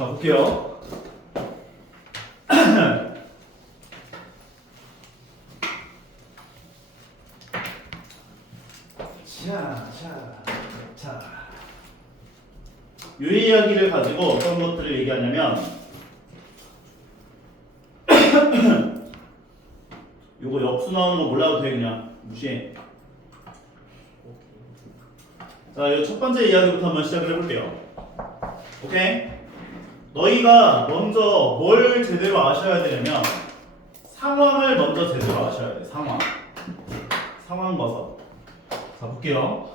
자, 볼게요. 자. 이 이야기를 가지고 어떤 것들을 얘기하냐면 요거 역수 나오는 거 몰라도 돼 그냥 무시해. 자, 이 첫 번째 이야기부터 한번 시작을 해볼게요. 오케이? 너희가 먼저 뭘 제대로 아셔야 되냐면 상황을 먼저 제대로 아셔야 돼. 상황 버섯. 자, 볼게요.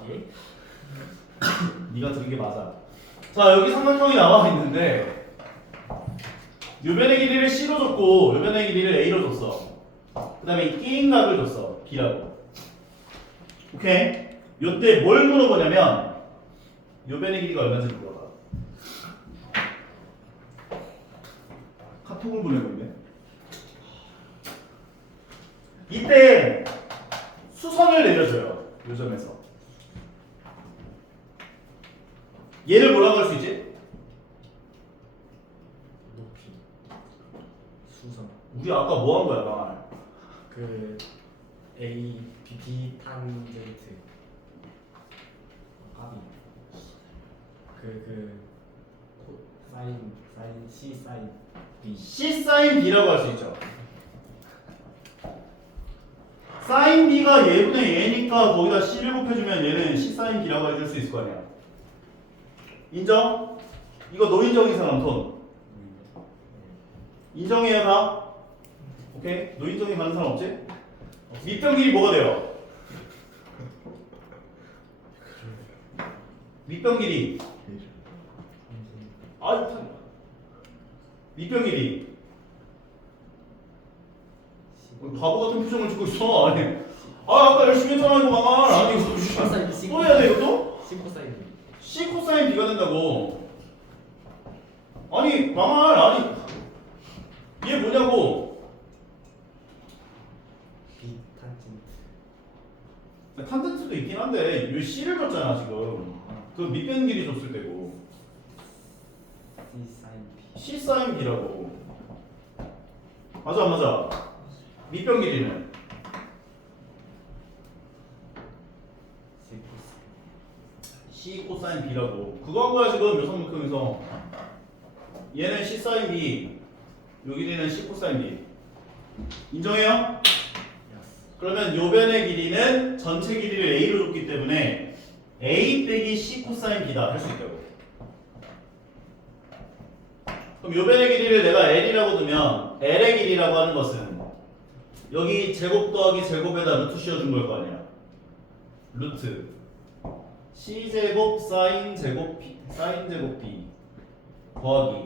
네가 들은 게 맞아. 자, 여기 삼각형이 나와 있는데 요변의 길이를 C로 줬고 요변의 길이를 A로 줬어. 그 다음에 이 끼인 각을 줬어. B라고. 오케이? 요때 뭘 물어보냐면 요변의 길이가 얼마인지 물어봐. 카톡을 보내고 있네. 이때 수선을 내려줘요. 요 점에서. 얘를 뭐라고 할 수 있지? 높이 수선 우리 아까 뭐 한 거야, 말? 그 A B 탄젠트 합이 그 사인 C 사인 B C 사인 B라고 할 수 있죠. 사인 B가 얘분의 얘니까 거기다 C를 곱해주면 얘는 C 사인 B라고 해줄 수 있을 거 아니야. 인정? 이거 노인정인 사람 손. 인정해요 다? 오케이? 노인정이 가는 사람 없지? 밑변 길이 뭐가 돼요? 밑변 길이. 아이 참. 밑변 길이. 바보 같은 표정을 짓고 있어. 아니. 아까 열심히 했잖아 이거 망할. 아니 이거 또 해야 돼 이것도? C 코사인 C 코사인 B가 된다고. 아니 망할. 아니 얘 뭐냐고. B 탄젠트 탄젠트도 있긴 한데 이 C를 줬잖아 지금. 그 밑변 길이 줬을 때고. C 사인 B C 사인 B라고. 맞아 안 맞아? 밑변 길이는 C 코사인 C 코사인 B라고. 그거 한 거야 지금 요삼각형에서. 얘는 C 사인 B, 요 길이는 C 코사인 B. 인정해요? 그러면 요 변의 길이는 전체 길이를 A로 줬기 때문에 A 빼기 C 코사인 B다 할 수 있다고. 그럼 요 변의 길이를 내가 L이라고 두면 L의 길이라고 하는 것은 여기 제곱 더하기 제곱에다 루트 씌워준 걸 거 아니야. 루트 C제곱 사인 제곱 B 더하기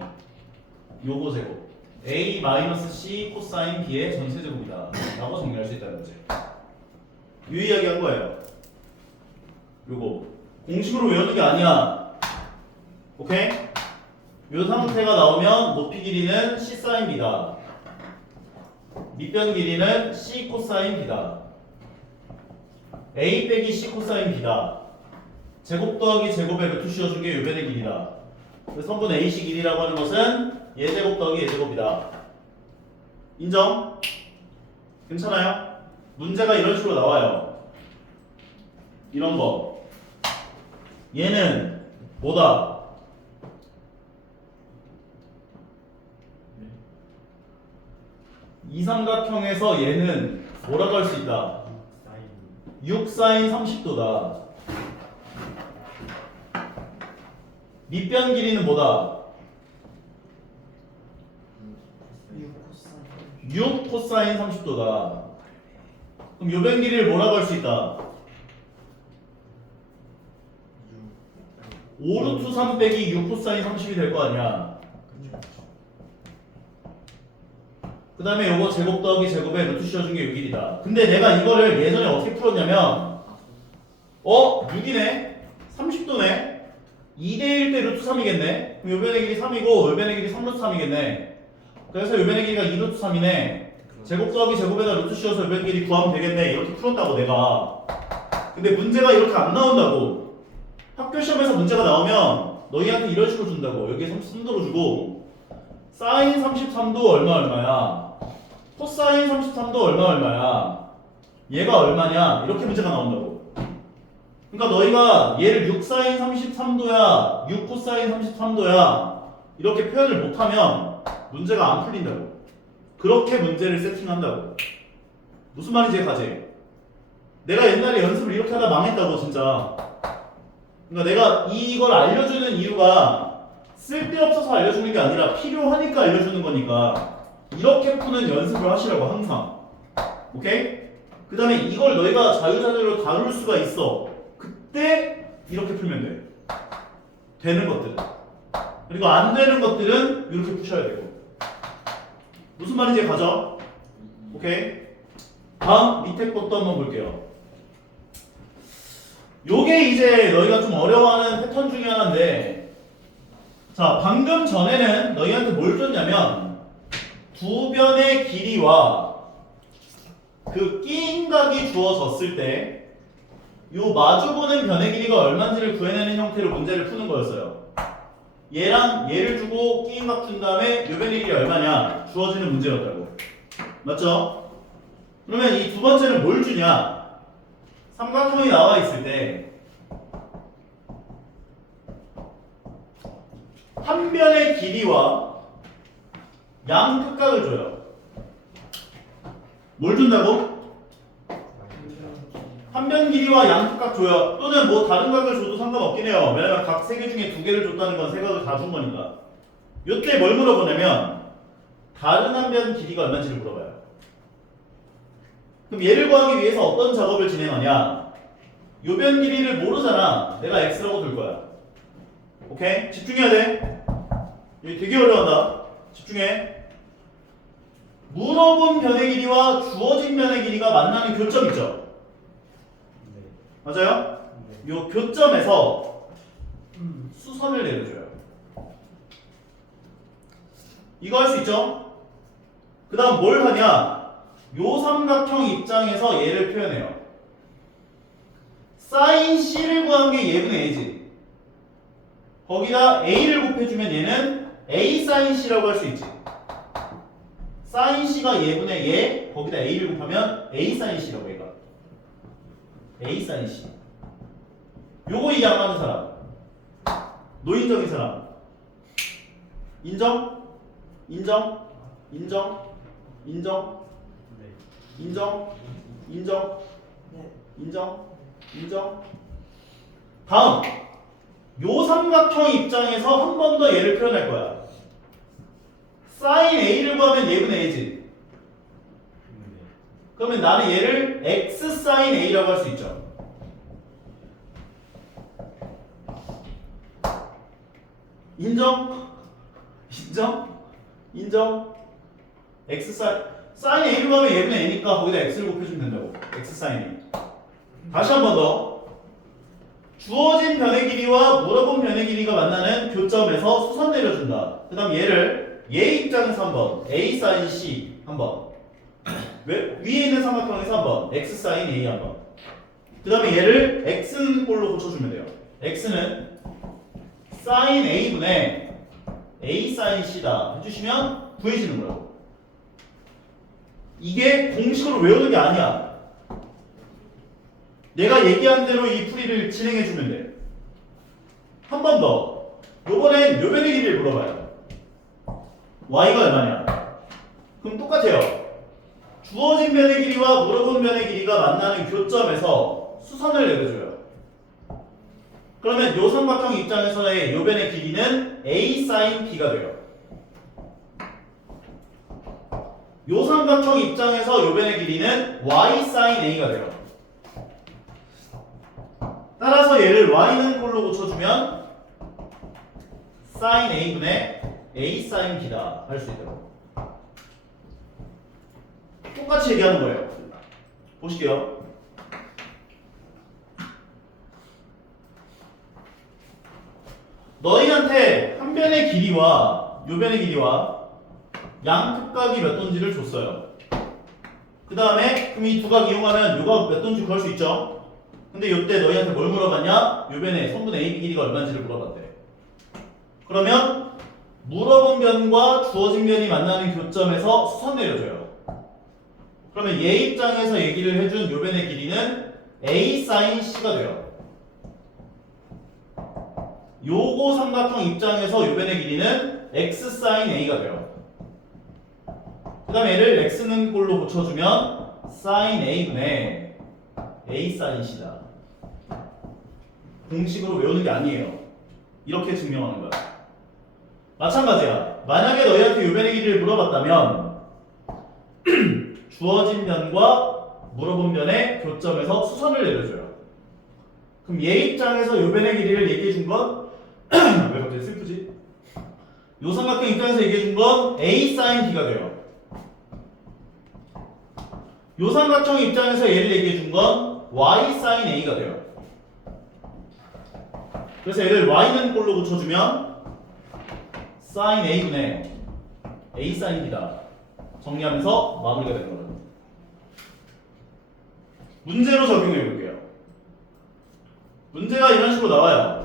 요거 제곱 A 마이너스 C 코사인 B의 전체 제곱이다 라고 정리할 수 있다는 거지. 이 이야기 한 거예요. 요거 공식으로 외우는 게 아니야. 오케이? 요 상태가 나오면 높이 길이는 C 사인 B다. 밑변 길이는 C 코사인 B다. A 빼기 C 코사인 B다. 제곱 더하기 제곱에 루트 씌워준 게 요 변의 길이다. 그래서 선분 AC 길이라고 하는 것은 얘제곱 더하기 얘제곱이다. 인정? 괜찮아요? 문제가 이런 식으로 나와요. 이런 거. 얘는 뭐다? 이 삼각형에서 얘는 뭐라고 할 수 있다? 사인 6 사인 30도다. 밑변 길이는 뭐다? 6 코사인 30도다. 그럼 요변 길이를 뭐라고 할 수 있다? 5 루트 3 빼기 6 코사인 30이 될 거 아니야. 그 다음에 요거 제곱 더하기 제곱에 루트 씌워준 게 6일이다. 근데 내가 이거를 예전에 어떻게 풀었냐면 6이네? 30도네? 2대1 때 루트 3이겠네? 그럼 요변의 길이 3이고 요변의 길이 3루트 3이겠네. 그래서 요변의 길이가 2루트 3이네. 제곱 더하기 제곱에다 루트 씌워서 요변 길이 구하면 되겠네. 이렇게 풀었다고 내가. 근데 문제가 이렇게 안 나온다고. 학교 시험에서 문제가 나오면 너희한테 이런 식으로 준다고. 여기에 33도로 주고 사인 33도 얼마야? 코사인 33도 얼마야? 얘가 얼마냐? 이렇게 문제가 나온다고. 그러니까 너희가 얘를 6사인 33도야, 6코사인 33도야 이렇게 표현을 못하면 문제가 안 풀린다고. 그렇게 문제를 세팅한다고. 무슨 말인지 가지? 내가 옛날에 연습을 이렇게 하다 망했다고 진짜. 그러니까 내가 이걸 알려주는 이유가 쓸데없어서 알려주는 게 아니라 필요하니까 알려주는 거니까 이렇게 푸는 연습을 하시라고 항상. 오케이? 그 다음에 이걸 너희가 자유자재로 다룰 수가 있어. 그때 이렇게 풀면 돼. 되는 것들은. 그리고 안 되는 것들은 이렇게 푸셔야 되고. 무슨 말인지 가죠? 오케이? 다음 밑에 것도 한번 볼게요. 요게 이제 너희가 좀 어려워하는 패턴 중에 하나인데, 자, 방금 전에는 너희한테 뭘 줬냐면 두 변의 길이와 그 끼인 각이 주어졌을 때 요 마주보는 변의 길이가 얼마인지를 구해내는 형태로 문제를 푸는 거였어요. 얘랑 얘를 주고 끼인 각 준 다음에 요 변의 길이 얼마냐 주어지는 문제였다고. 맞죠? 그러면 이 두 번째는 뭘 주냐? 삼각형이 나와 있을 때 한 변의 길이와 양 극각을 줘요. 뭘 준다고? 한 변 길이와 양 극각 줘요. 또는 뭐 다른 각을 줘도 상관없긴 해요. 왜냐면 각 세 개 중에 두 개를 줬다는 건 세 각을 다 준 거니까. 요때 뭘 물어보냐면 다른 한 변 길이가 얼마인지를 물어봐요. 그럼 얘를 구하기 위해서 어떤 작업을 진행하냐? 요 변 길이를 모르잖아. 내가 x라고 둘 거야. 오케이? 집중해야 돼. 이게 되게 어려운다. 집중해. 물어본 변의 길이와 주어진 변의 길이가 만나는 교점 있죠? 네. 맞아요? 요 교점에서 수선을 내려줘요. 이거 할 수 있죠? 그 다음 뭘 하냐? 요 삼각형 입장에서 얘를 표현해요. 사인 C를 구한 게 얘분의 A지. 거기다 A를 곱해주면 얘는 A 사인 C라고 할 수 있지. 사인 C가 얘분의 얘, 거기다 A를 곱하면 A 사인 C라고 얘가. A 사인 C. 요거 이해 안 가는 사람. 노인적인 사람. 인정? 인정? 인정? 인정? 네. 인정? 인정? 인정? 인정? 다음. 요 삼각형 입장에서 한 번 더 얘를 표현할 거야. 사인 A를 구하면 얘분의 A지. 네. 그러면 나는 얘를 X 사인 A라고 할 수 있죠. 인정? 인정? 인정? X 사인 A를 구하면 얘분의 A니까 거기다 X를 곱해주면 된다고. X 사인 A. 다시 한 번 더. 주어진 변의 길이와 물어본 변의 길이가 만나는 교점에서 수선 내려준다. 그 다음 얘를 얘 입장에서 한번 A 사인 C 한번 위에 있는 삼각형에서 한번 X 사인 A 한번 그 다음에 얘를 X꼴로 고쳐주면 돼요. X는 사인 A분의 A 사인 C다 해주시면 구해지는 거라고. 이게 공식으로 외우는 게 아니야. 내가 얘기한 대로 이 풀이를 진행해주면 돼. 한 번 더. 요번엔 요 변의 길이를 물어봐요. y가 얼마냐? 그럼 똑같아요. 주어진 변의 길이와 물어본 변의 길이가 만나는 교점에서 수선을 내려줘요. 그러면 요 삼각형 입장에서의 요 변의 길이는 a sin b가 돼요. 요 삼각형 입장에서 요 변의 길이는 y sin a가 돼요. 따라서 얘를 y는 꼴로 고쳐주면 sin a분의 a sin b다 할 수 있다고. 똑같이 얘기하는 거예요. 보실게요. 너희한테 한 변의 길이와 요 변의 길이와 양 극각이 몇 돈지를 줬어요. 그 다음에 그럼 이 두 각 이용하면 요가 몇 돈지 구할 수 있죠? 근데 요때 너희한테 뭘 물어봤냐? 요 변의 성분 AB 길이가 얼마인지를 물어봤대. 그러면 물어본 변과 주어진 변이 만나는 교점에서 수선 내려줘요. 그러면 얘 입장에서 얘기를 해준 요 변의 길이는 A sin C가 돼요. 요거 삼각형 입장에서 요 변의 길이는 X sin A가 돼요. 그 다음에 얘를 X는 꼴로 고쳐주면 sin A분의 A sin C다. 공식으로 외우는 게 아니에요. 이렇게 증명하는 거야. 마찬가지야. 만약에 너희한테 요 변의 길이를 물어봤다면 주어진 변과 물어본 변의 교점에서 수선을 내려줘요. 그럼 얘 입장에서 요 변의 길이를 얘기해 준 건 왜 갑자기 슬프지? 요 삼각형 입장에서 얘기해 준 건 A sin B가 돼요. 요 삼각형 입장에서 얘를 얘기해 준 건 Y sin A가 돼요. 그래서 얘를 Y는 꼴로 고쳐주면 sin A분의 A sin B다. 정리하면서 마무리가 되는 거예요. 문제로 적용해 볼게요. 문제가 이런 식으로 나와요.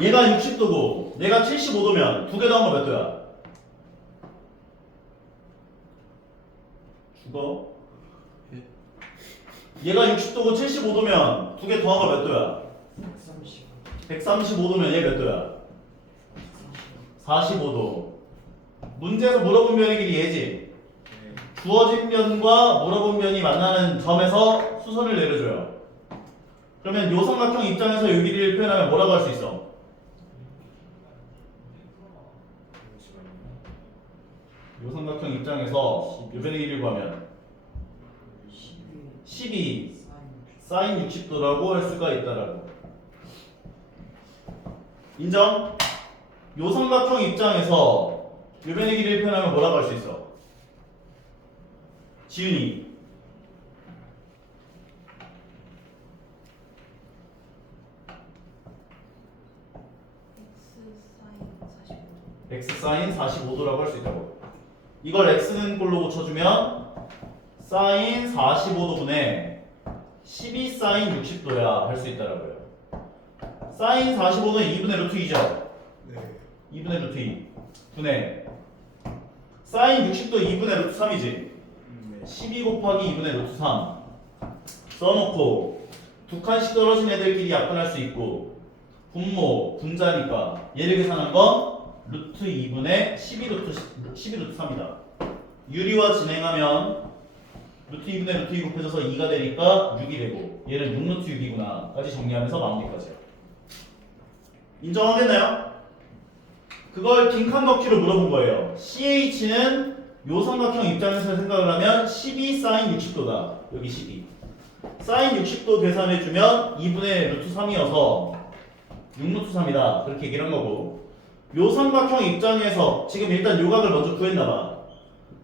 얘가 60도고 얘가 75도면 두 개 더한 거 몇 도야? 죽어. 얘가 60도고 75도면 두 개 더한 거 몇 도야? 135도면 얘 몇 도야? 45도. 문제에서 물어본 변의 길이 얘지? 주어진 변과 물어본 변이 만나는 점에서 수선을 내려줘요. 그러면 요 삼각형 입장에서 요 길이를 표현하면 뭐라고 할 수 있어? 요 삼각형 입장에서 요 변의 길이를 구하면 12 sin 60도라고 할 수가 있다라고. 인정? 요 삼각형 입장에서 요 변의 길이를 표현하면 뭐라고 할 수 있어? 지윤이. X sin 45도라고 할 수 있다고. 이걸 X는 꼴로 고쳐주면 sin 45도분의 12 sin 60도야 할 수 있다라고요. sin 45는 2분의 루트 2죠? 네. 2분의 루트 2 분의 sin 60도 2분의 루트 3이지? 네. 12 곱하기 2분의 루트 3 써놓고 두 칸씩 떨어진 애들끼리 약분할 수 있고 분모, 분자니까 얘를 계산한 건 루트 2분의 12 루트 3이다. 유리화 진행하면 루트 2분의 루트 2 곱해져서 2가 되니까 6이 되고 얘는 6 루트 6이구나 까지 정리하면서 마무리까지요. 인정하겠나요? 그걸 빈칸 넣기로 물어본 거예요. CH는 요 삼각형 입장에서 생각을 하면 12 sin 60도다. 여기 12 sin 60도 계산해주면 2분의 루트 3이어서 6 루트 3이다. 그렇게 얘기를 한 거고 요 삼각형 입장에서 지금 일단 요각을 먼저 구했나봐.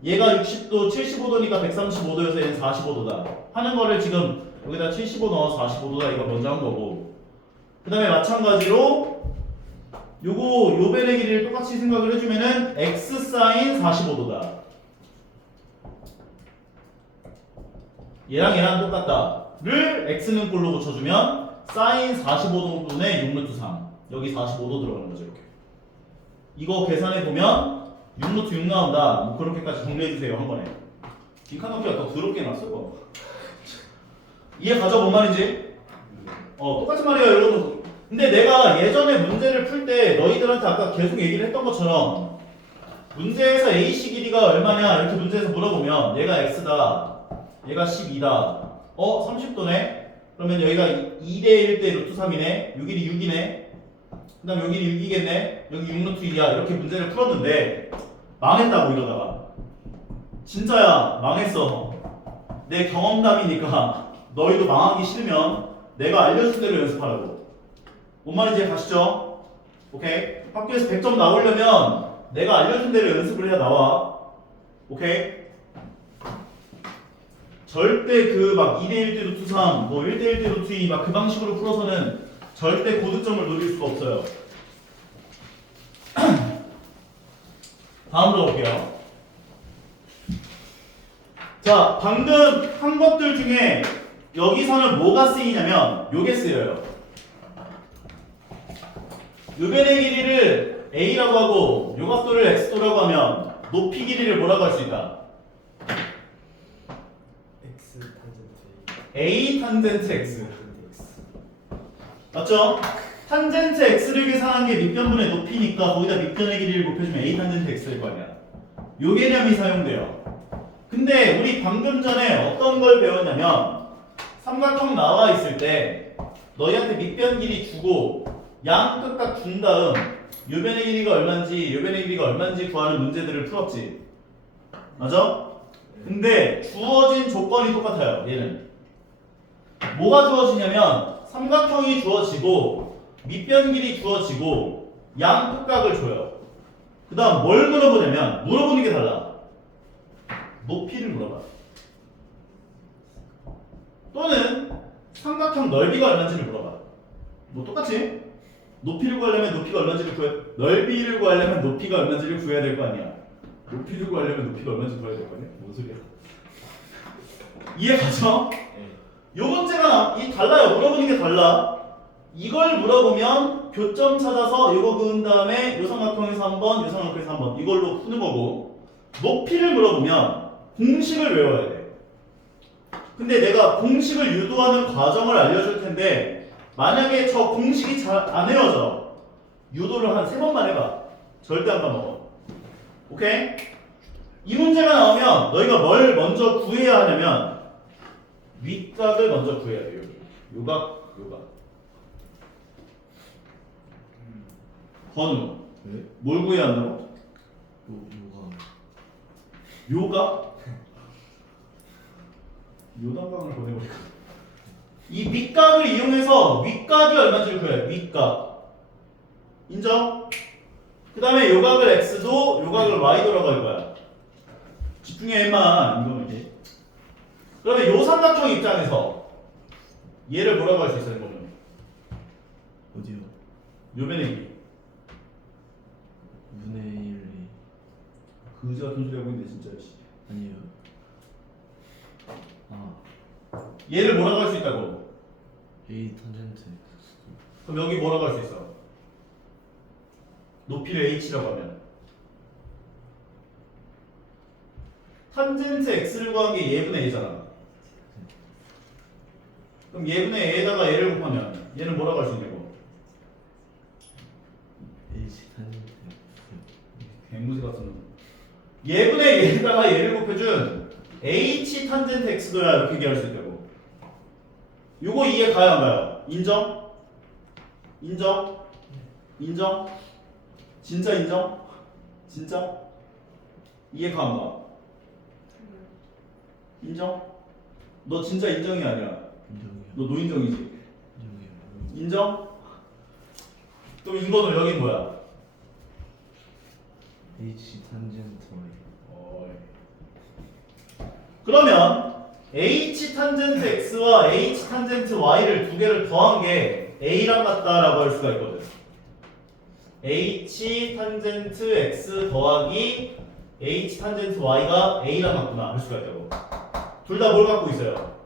얘가 60도 75도니까 135도여서 얘는 45도다 하는 거를 지금 여기다 75 넣어서 45도다 이거 먼저 한 거고 그 다음에 마찬가지로 요거 요 변의 길이를 똑같이 생각을 해주면은 X sin 45도다. 얘랑 똑같다를 X는 꼴로 고쳐주면 sin 45도분의 6 루트 3 여기 45도 들어가는 거죠. 이렇게 이거 계산해보면 6 루트 6 나온다. 뭐 그렇게까지 정리해주세요 한 번에. 빈칸 넣기가 더 더럽게 해놨어. 이해 가죠? 뭔 말인지? 똑같은 말이에요 여러분. 근데 내가 예전에 문제를 풀 때 너희들한테 아까 계속 얘기를 했던 것처럼 문제에서 AC 길이가 얼마냐 이렇게 문제에서 물어보면 얘가 X다 얘가 12다 30도네 그러면 여기가 2대 1대 루트 3이네 요 길이 6이네 그 다음 여기 6이겠네 여기 6 루트 1이야 이렇게 문제를 풀었는데 망했다고 이러다가 진짜야 망했어. 내 경험담이니까 너희도 망하기 싫으면 내가 알려준 대로 연습하라고. 뭔 말인지 가시죠? 오케이? 학교에서 100점 나오려면 내가 알려준 대로 연습을 해야 나와. 오케이? 절대 그 막 2대1대 루트 3, 뭐 1대1대 루트 2 막 그 방식으로 풀어서는 절대 고득점을 노릴 수가 없어요. 다음으로 볼게요. 자, 방금 한 것들 중에 여기서는 뭐가 쓰이냐면 요게 쓰여요. 요변의 길이를 a라고 하고 요 각도를 x도라고 하면 높이 길이를 뭐라고 할 수 있다? X 탄젠트 a 탄젠트 x. X. 맞죠? 탄젠트 x를 계산한 게 밑변분의 높이니까 거기다 밑변의 길이를 곱해주면 a 탄젠트 x일 거 아니야. 요 개념이 사용돼요. 근데 우리 방금 전에 어떤 걸 배웠냐면 삼각형 나와 있을 때 너희한테 밑변 길이 주고 양 끝각 준 다음 요변의 길이가 얼마인지 요변의 길이가 얼마인지 구하는 문제들을 풀었지. 맞아? 근데 주어진 조건이 똑같아요. 얘는 뭐가 주어지냐면 삼각형이 주어지고 밑변 길이 주어지고 양 끝각을 줘요. 그 다음 뭘 물어보냐면 물어보는 게 달라. 높이를 물어봐. 또는 삼각형 넓이가 얼마인지를 물어봐. 뭐 똑같이 높이를 구하려면 높이가 얼마인지를 구해, 넓이를 구하려면 높이가 얼마인지를 구해야 될 거 아니야. 높이를 구하려면 높이가 얼마인지 구해야 될 거 아니야. 뭔 소리야? 이해가죠? 요 문제가 이 달라요. 물어보는 게 달라. 이걸 물어보면 교점 찾아서 이거 그은 다음에 요 삼각형에서 한 번, 요 삼각형에서 한 번 이걸로 푸는 거고, 높이를 물어보면 공식을 외워야 돼. 근데 내가 공식을 유도하는 과정을 알려줄 텐데 만약에 저 공식이 잘 안 외워져 유도를 한 3번만 해봐. 절대 안 까먹어. 오케이? 이 문제가 나오면 너희가 뭘 먼저 구해야 하냐면 윗각을 먼저 구해야 돼요. 요각, 요각. 건우. 네? 뭘 구해야 한다고? 요가 요각? 요단강을 보내버릴까? 이 밑각을 이용해서 윗각이 얼마인지를 구해요. 윗각. 인정? 그 다음에 요각을 x도 요각을 y도라고 할 거야. 집중해 임마. 이거는 이제. 그러면 요 삼각형 입장에서 얘를 뭐라고 할 수 있어요? 보면 어디요? 요변의 길이. 분의 1이 그지 같은 소리 하고 있는데 진짜. 아니에요. 아 얘를 뭐라고 할 수 있다고? A 탄젠트 X. 그럼 여기 뭐라고 할 수 있어? 높이를 h라고 하면 탄젠트 x를 구한 게 얘분의 a잖아. 그럼 얘분의 a에다가 얘를 곱하면 얘는 뭐라고 할 수 있냐고? H 탄젠트 X. 갱무새 같은 놈. 얘분의 얘에다가 얘를 곱해준 h 탄젠트 x도야 이렇게 얘기할 수 있다고. 요거 이해 가요 안 가요? 인정? 인정? 인정? 진짜 인정? 진짜? 이해 가 안 가? 인정? 너 진짜 인정이 아니야. 인정이요. 너 노인정이지? 인정이요. 인정? 그럼 이거는 여긴 뭐야? H 탄젠트 Y. 그러면 h 탄젠트 x와 h 탄젠트 y를 두 개를 더한 게 a랑 같다라고 할 수가 있거든. h 탄젠트 x 더하기 h 탄젠트 y가 a랑 같구나 할 수가 있다고. 둘 다 뭘 갖고 있어요?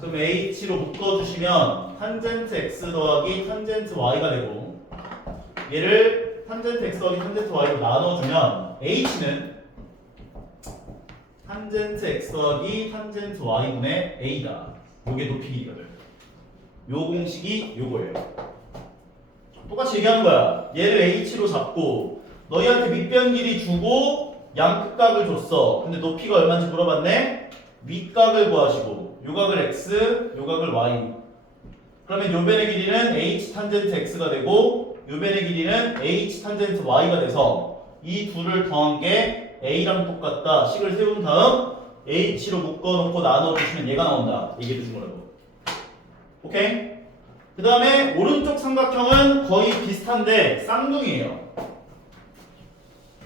그럼 h로 묶어주시면 탄젠트 x 더하기 탄젠트 y가 되고, 얘를 탄젠트 x 더하기 탄젠트 y로 나눠주면 h는 탄젠트 x 더하기 탄젠트 y분의 a다. 요게 높이 길이거든. 요 공식이 요거예요. 똑같이 얘기하는 거야. 얘를 h로 잡고 너희한테 밑변 길이 주고 양끝각을 줬어. 근데 높이가 얼마인지 물어봤네. 윗각을 구하시고 요각을 x, 요각을 y. 그러면 요변의 길이는 h 탄젠트 x가 되고 요변의 길이는 h 탄젠트 y가 돼서 이 둘을 더한 게 a랑 똑같다 식을 세운 다음 h로 묶어놓고 나눠주시면 얘가 나온다. 얘기해 주신 거라고. 오케이? 그 다음에 오른쪽 삼각형은 거의 비슷한데 쌍둥이에요.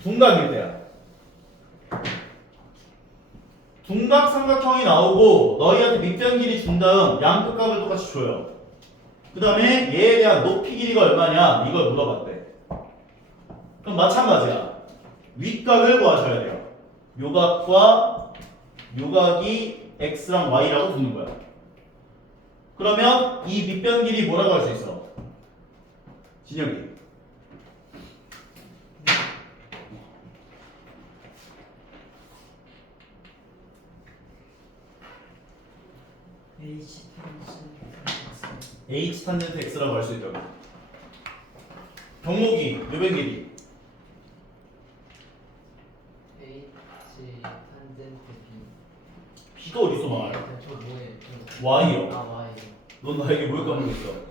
둔각일 때야. 둔각 삼각형이 나오고 너희한테 밑변 길이 준 다음 양끝각을 똑같이 줘요. 그 다음에 얘에 대한 높이 길이가 얼마냐 이걸 물어봤대. 그럼 마찬가지야. 윗각을 구하셔야 돼요. 요각과 요각이 x랑 y라고 두는 거야. 그러면 이 밑변 길이 뭐라고 할 수 있어? 진혁이. H 탄젠트 h 탄젠트 x라고 할 수 있다고. 경목이 요변 길이. H 탄젠트 B. b가 어딨어 말? 저 뭐예요? y요. 아 Y. 넌 나에게 뭘 까먹었어?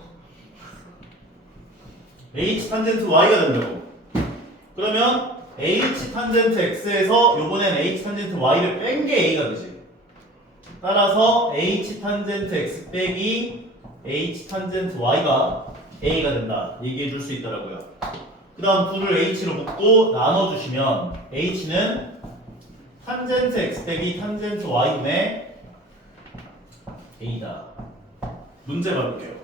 h 탄젠트 y가 된다고. 그러면 h 탄젠트 x에서 요번엔 h 탄젠트 y를 뺀 게 a가 되지. 따라서 h 탄젠트 x 빼기 h 탄젠트 y가 a가 된다. 얘기해 줄 수 있더라고요. 그 다음 둘을 h로 묶고 나눠주시면 h는 탄젠트 x 빼기 탄젠트 y분의 a다. 문제 봐볼게요.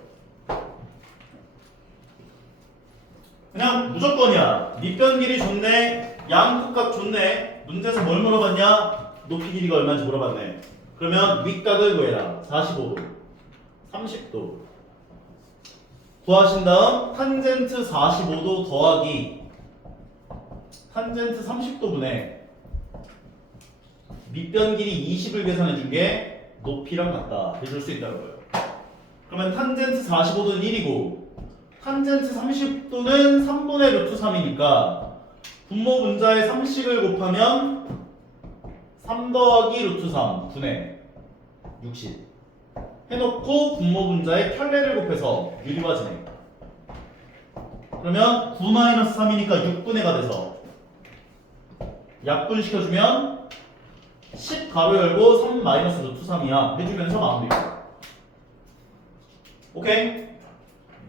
그냥 무조건이야. 밑변 길이 좋네. 양극각 좋네. 문제에서 뭘 물어봤냐? 높이 길이가 얼마인지 물어봤네. 그러면 윗각을 구해라. 45도, 30도. 구하신 다음 탄젠트 45도 더하기 탄젠트 30도분의 밑변 길이 20을 계산해 준 게 높이랑 같다. 해줄 수 있다는 거예요. 그러면 탄젠트 45도는 1이고 탄젠트 30도는 3분의 루트 3이니까 분모 분자의 30을 곱하면 3 더하기 루트 3 분의 60 해놓고 분모 분자의 편례를 곱해서 유리화지네. 그러면 9-3이니까 6분의가 돼서 약분시켜주면 10 가로 열고 3 마이너스 루트 3이야 해주면서 마무리. 오케이?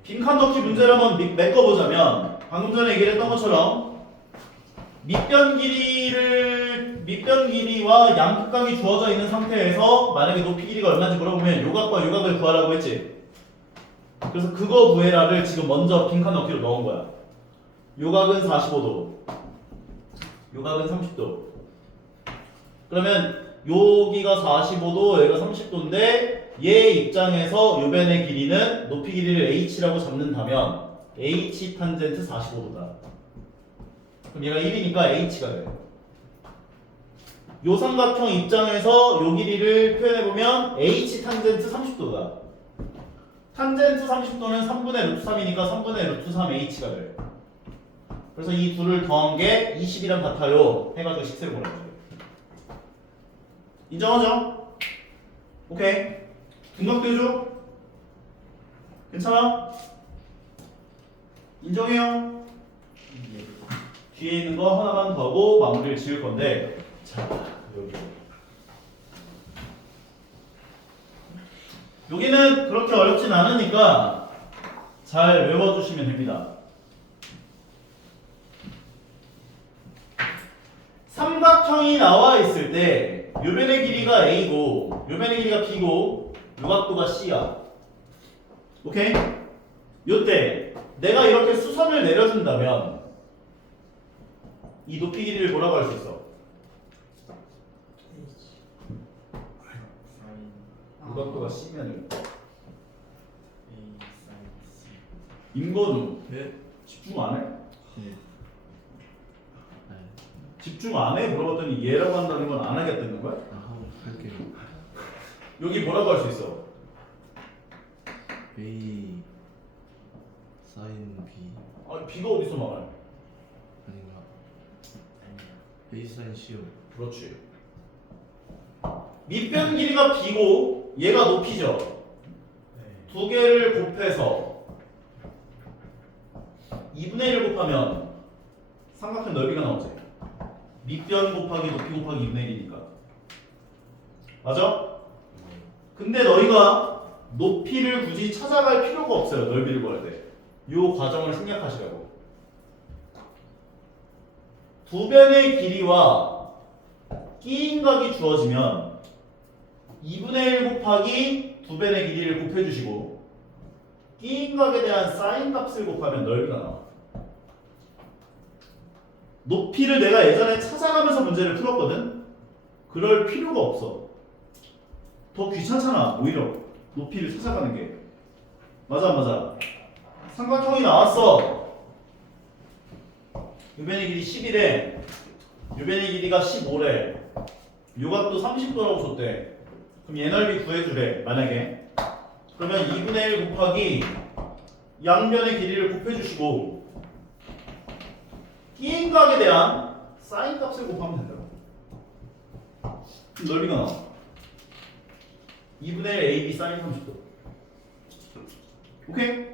빈칸 넣기 문제를 한번 메꿔보자면 방금 전에 얘기를 했던 것처럼 밑변 길이와 양극각이 주어져 있는 상태에서 만약에 높이 길이가 얼마인지 물어보면 요각과 요각을 구하라고 했지. 그래서 그거 구해라를 지금 먼저 빈칸 넣기로 넣은 거야. 요각은 45도, 요각은 30도. 그러면 여기가 45도, 여기가 30도인데 얘 입장에서 요변의 길이는 높이 길이를 h라고 잡는다면 h 탄젠트 45도다. 그럼 얘가 1이니까 h가 돼. 요 삼각형 입장에서 요 길이를 표현해보면 h 탄젠트 30도다. 탄젠트 30도는 3분의 루트 3이니까 3분의 루트 3h가 돼. 그래서 이 둘을 더한 게 20이랑 같아요. 해가지고 식세를 보내줘요. 인정하죠? 오케이. 등각도 해줘. 괜찮아? 인정해요? 뒤에 있는 거 하나만 더 하고 마무리를 지을 건데, 자, 여기는 그렇게 어렵진 않으니까 잘 외워주시면 됩니다. 삼각형이 나와 있을 때 요변의 길이가 a고 요변의 길이가 b고 요각도가 c야. 오케이? 요때 내가 이렇게 수선을 내려준다면 이 높이 길이를 뭐라고 할 수 있어? 요각도가 c면은 임건우 네? 집중 안 해? 네. 네. 집중 안 해? 물어봤더니 얘라고 한다는 건 안 하겠다는 거야? 아, 한번 할게요. 여기 뭐라고 할 수 있어? A 사인 B 아, B가 어디서 말해? 아닌가? A 사인 C요. 그렇지. 밑변 길이가 B고 얘가 높이죠. 두 개를 곱해서 2분의 1을 곱하면 삼각형 넓이가 나오지. 밑변 곱하기 높이 곱하기 2분의 1이니까. 맞아? 근데 너희가 높이를 굳이 찾아갈 필요가 없어요. 넓이를 구할 때. 요 과정을 생략하시라고. 두 변의 길이와 끼인각이 주어지면 2분의 1 곱하기 두 변의 길이를 곱해주시고 끼인각에 대한 사인 값을 곱하면 넓이가 나와. 높이를 내가 예전에 찾아가면서 문제를 풀었거든? 그럴 필요가 없어. 더 귀찮잖아. 오히려 높이를 찾아가는 게. 맞아 안 맞아? 삼각형이 나왔어. 요변의 길이 10이래. 요변의 길이가 15래. 요각도 30도라고 줬대. 그럼 얘 넓이 구해주래. 만약에. 그러면 2분의 1 곱하기 양변의 길이를 곱해주시고 끼인각에 대한 사인 값을 곱하면 된다고. 그럼 넓이가 나와. 2분의 1 AB 사인 30도. 오케이?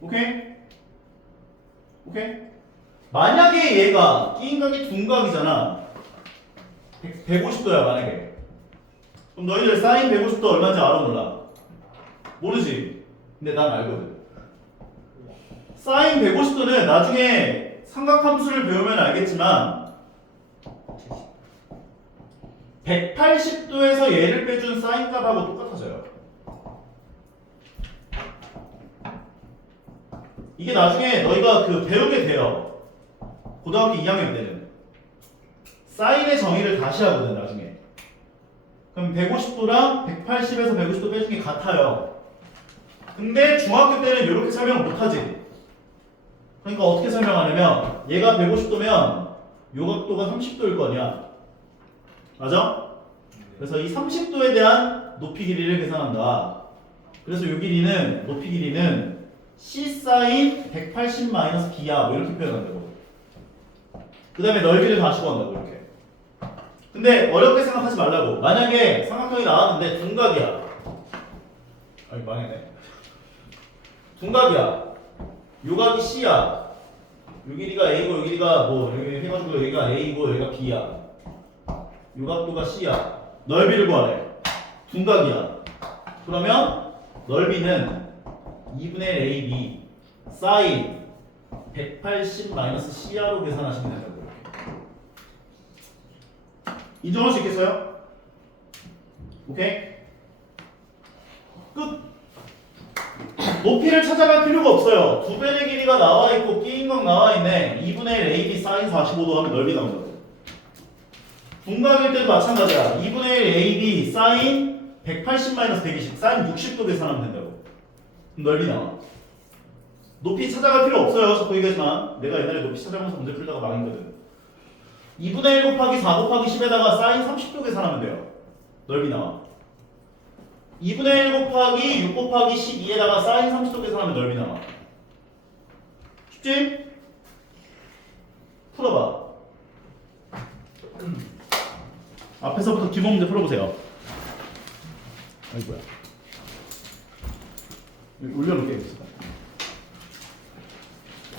오케이? 오케이? 만약에 얘가 끼인각이 둔각이잖아. 150도야 만약에. 그럼 너희들 사인 150도 얼마인지 알아 몰라? 모르지? 근데 난 알거든. 사인 150도는 나중에 삼각함수를 배우면 알겠지만 180도에서 얘를 빼준 사인 값하고 똑같아져요. 이게 나중에 너희가 그 배우게 돼요. 고등학교 2학년 때는 사인의 정의를 다시 하거든 나중에. 그럼 150도랑 180에서 150도 빼준 게 같아요. 근데 중학교 때는 이렇게 설명을 못하지. 그러니까 어떻게 설명하냐면 얘가 150도면 요 각도가 30도일 거 아니야. 맞아? 그래서 이 30도에 대한 높이 길이를 계산한다. 그래서 요 길이는 높이 길이는 C 사인 180 마이너스 B야. 뭐 이렇게 표현한다고. 그 다음에 넓이를 다시 구한다고 이렇게. 근데 어렵게 생각하지 말라고. 만약에 삼각형이 나왔는데 둔각이야. 아니 망했네. 둔각이야. 요 각이 C야. 요 길이가 A고 요 길이가 뭐 여기 해가지고 여기가 A고 여기가 B야. 요 각도가 C야. 넓이를 구하래. 둔각이야. 그러면 넓이는 2분의 1 AB 사인 180 마이너스 C야로 계산하시면 된다고. 인정할 수 있겠어요? 오케이? 끝! 높이를 찾아갈 필요가 없어요. 두 배의 길이가 나와 있고 끼인각 나와 있네. 2분의 1 AB 사인 45도 하면 넓이 나온다고. 둔각일 때도 마찬가지야. 2분의 1 AB 사인 180 마이너스 120 사인 60도 계산하면 된다고. 그럼 넓이 나와. 높이 찾아갈 필요 없어요. 자꾸 얘기하지만 내가 옛날에 높이 찾아가면서 문제 풀다가 망했거든. 2분의 1 곱하기 4 곱하기 10에다가 사인 30도 계산하면 돼요. 넓이 나와. 2분의 1 곱하기 6 곱하기 12에다가 사인 30도 계산하면 넓이 나와. 쉽지? 풀어봐. 앞에서부터 기본 문제 풀어보세요. 아이고야. 올려놓을게요.